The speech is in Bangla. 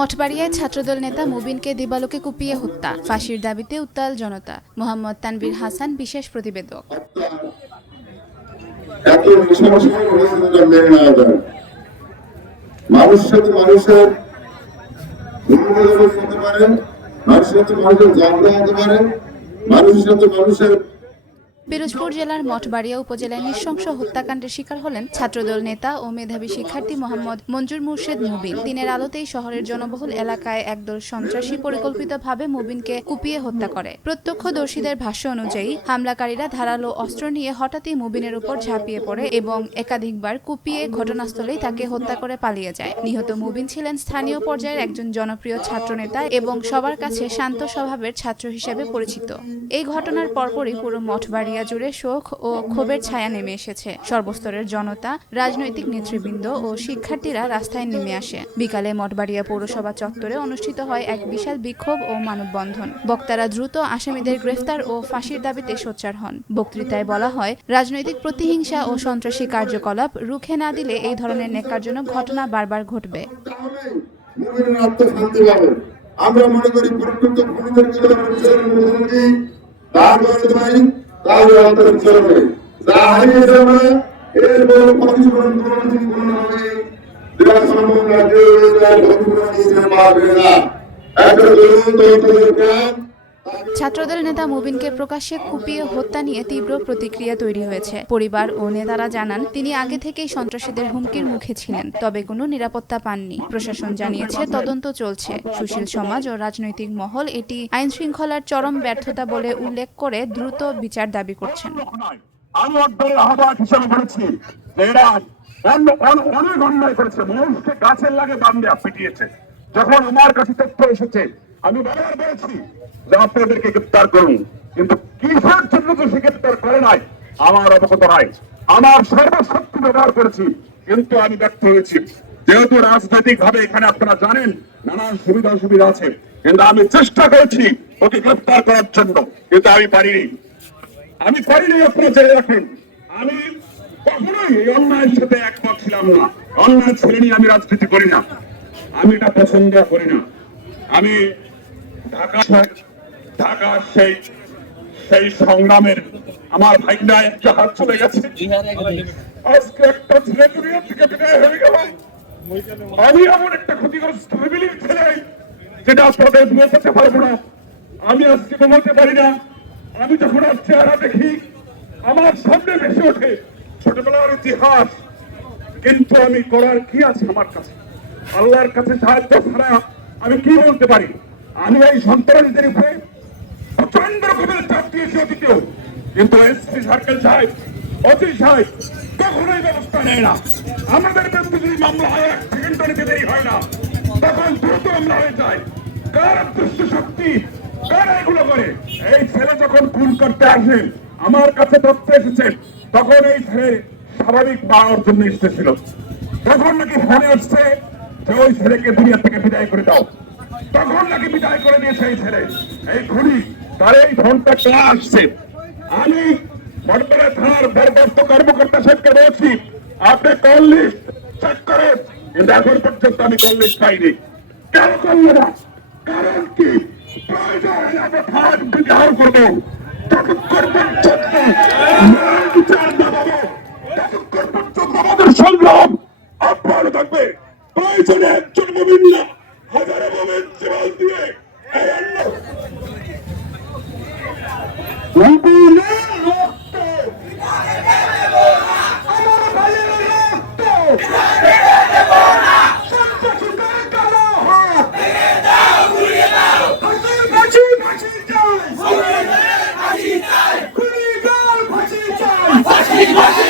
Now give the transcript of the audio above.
মঠবাড়িয়ায় ছাত্রদল নেতা মুবিনকে দিবালোকে কুপিয়ে হত্যা, ফাঁসির দাবিতে উত্তাল জনতা। মোহাম্মদ তানভীর হাসান বিশেষ প্রতিবেদক। পিরোজপুর জেলার মঠবাড়িয়া উপজেলায় নৃশংস হত্যাকাণ্ডের শিকার হলেন ছাত্রদল নেতা ও মেধাবী শিক্ষার্থী মোহাম্মদ মঞ্জুর মুর্শেদ মুবিন। দিনের আলোতেই শহরের জনবহুল এলাকায় একদল সন্ত্রাসী পরিকল্পিতভাবে মুবিনকে কুপিয়ে হত্যা করে। প্রত্যক্ষদর্শীদের ভাষ্য অনুযায়ী হামলাকারীরা ধারালো অস্ত্র নিয়ে হঠাৎই মুবিনের উপর ঝাঁপিয়ে পড়ে এবং একাধিকবার কুপিয়ে ঘটনাস্থলেই তাকে হত্যা করে পালিয়ে যায়। নিহত মুবিন ছিলেন স্থানীয় পর্যায়ের একজন জনপ্রিয় ছাত্রনেতা এবং সবার কাছে শান্ত স্বভাবের ছাত্র হিসেবে পরিচিত। এই ঘটনার পরপরই পুরো মঠবাড়িয়া জুড়ে শোক ও ক্ষোভের ছায়া নেমে এসেছে। সর্বস্তরের জনতা, রাজনৈতিক নেতৃবৃন্দ ও শিক্ষার্থীরা রাস্তায় নেমে আসে। বিকালে মঠবাড়িয়া পৌরসভা চত্বরে অনুষ্ঠিত হয় এক বিশাল বিক্ষোভ ও মানববন্ধন। বক্তারা দ্রুত আসামিদের গ্রেফতার ও ফাঁসির দাবিতে সোচ্চার হন। বক্তৃতায় বলা হয়, রাজনৈতিক প্রতিহিংসা ও সন্ত্রাসী কার্যকলাপ রুখে না দিলে এই ধরনের ন্যাক্কারজনক ঘটনা বারবার ঘটবে। আমরা মনে করি তাহলে অন্তর চলবে যা হারিয়ে যাবে এর বড় প্রতিফলন হবে যেটা সম্ভব না দিতে পারবে না। একটা ছাত্রদল নেতা মুবিনকে প্রকাশ্যে কুপিয়ে হত্যা নিয়ে তীব্র প্রতিক্রিয়া তৈরি হয়েছে। পরিবার ও নেতারা জানান, তিনি আগে থেকেই সন্ত্রাসীদের হুমকির মুখে ছিলেন, তবে কোনো নিরাপত্তা পাননি। প্রশাসন জানিয়েছে তদন্ত চলছে। সুশীল সমাজ ও রাজনৈতিক মহল এটি আইন শৃঙ্খলার চরম ব্যর্থতা বলে উল্লেখ করে দ্রুত বিচার দাবি করছেন। আমি অনেক আহ্বায়ক হিসেবে বলেছি, এরা অনেক অন্যায় করেছে, মানুষকে গাছের লাগে বান্ধে পিটিয়েছে। যখন আমার কাছে তথ্য এসেছে, আমি বারবার বলেছি যে আপনাদেরকে গ্রেপ্তার করুন, কিন্তু কিসের জন্য তো সে গ্রেপ্তার করে নাই আমার অবগত নাই। আমার সর্বশক্তি ব্যবহার করেছি, কিন্তু আমি ব্যর্থ হয়েছি। যেহেতু রাজনৈতিক ভাবে এখানে আপনারা জানেন নানান সুবিধা অসুবিধা আছে, কিন্তু আমি চেষ্টা করেছি ওকে গ্রেপ্তার করার জন্য, কিন্তু আমি পারিনি। আপনারা জেনে রাখেন, আমি কখনোই এই অন্যায়ের সাথে একমত ছিলাম না। অন্যায় ছেড়ে নিয়ে আমি রাজনীতি করি না, আমি এটা পছন্দ করি না। আমি ঢাকা সেই সংগ্রামের আমার ভাইরা একটা হাত চলে গেছে। আজকে একটা ছেলে দুনিয়া থেকে বিদায় হয়ে গেল। আমি এমন একটা ক্ষতিগ্রস্ত ফ্যামিলির ছেলে যেটা আপনাদের বোঝাতে পারবো না। আমি আজকে ঘুমাতে পারি না। আমি যখন আর চেহারা দেখি আমার সামনে ভেসে ওঠে ছোটবেলার ইতিহাস, কিন্তু আমি করার কি আছে আমার কাছে? আল্লাহর কাছে সাহায্য ছাড়া আমি কি বলতে পারি? আমি এই সন্ত্রাসীদের উপরে প্রচন্ড রকমের চাপ দিয়েছি অতীতেও, কিন্তু এসপি সার্কেল সাহেব, অতি সাহেব কখনোই ব্যবস্থা নেয় না। আমাদের বিরুদ্ধে যদি মামলা হয় 1 সেকেন্ডও নিতে দেরি হয় না, তখন দ্রুত মামলা হয়ে যায়। কার দুষ্ট শক্তি, কারা এগুলো করে? এই ছেলে যখন খুন করতে আসেন, আমার কাছে তথ্য এসেছে, তখন এই ছেলে স্বাভাবিক পাওয়ার জন্য এসেছিল। তখন নাকি ফোনে আসছে যে ওই ছেলেকে দুনিয়া থেকে বিদায় করে দাও। তখন নাকি বিদায় করে দিয়েছে এই ছেলে। এই খুনি তার এই ফোনটা কেনা আসছে। আমি মঠবাড়িয়া থানার ভারপ্রাপ্ত কর্মকর্তা সাহেবকে বলছি, আপনি কল লিস্ট চেক করেন, কিন্তু এখন পর্যন্ত আমি কল লিস্ট পাইনি। কেন করলো না? কারণ কি? প্রয়োজনে আমরা থানার বিচার করবো, ততক্ষণ পর্যন্ত বিচার না পাবো, ততক্ষণ পর্যন্ত আমাদের সংগ্রাম অব্যাহত থাকবে। প্রয়োজনে একজন মুমিন না, হাজারো মুমিন জীবন দিয়ে এই আল্লাহ ফাঁসি